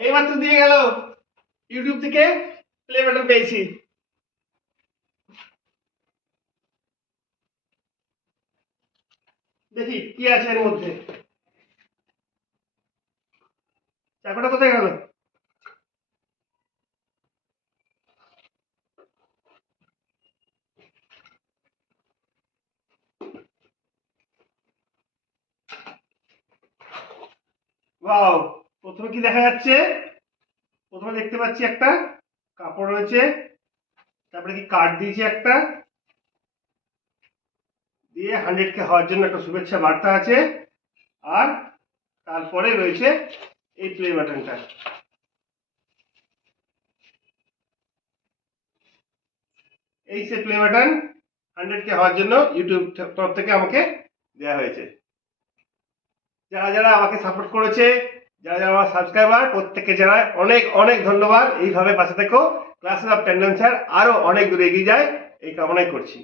এইমাত্র দিয়ে গেল ইউটিউব থেকে প্লে বাটন পেয়েছি। দেখি কি আছে এর মধ্যে। চাকুটা কোথায় গেল? ওয়াও, প্রথমে কি দেখা যাচ্ছে? প্রথমে দেখতে পাচ্ছি একটা কাপড় রয়েছে, তারপরে কি কার্ড দিয়েছে একটা, দিয়ে 100K হওয়ার জন্য একটা শুভেচ্ছা বার্তা আছে, আর তারপরে রয়েছে এই প্লে বাটনটা। এই সে প্লে বাটন 100K হওয়ার জন্য ইউটিউব তরফ থেকে আমাকে দেওয়া হয়েছে। যারা যারা আমাকে সাপোর্ট করেছে, যারা যারা আমার সাবস্ক্রাইবার, প্রত্যেককে জানাই অনেক অনেক ধন্যবাদ। এইভাবে পাশে থেকো, ক্লাসেস অফ টেন্ডেন্সার আরো অনেক দূরে এগিয়ে যায় এই কামনাই করছি।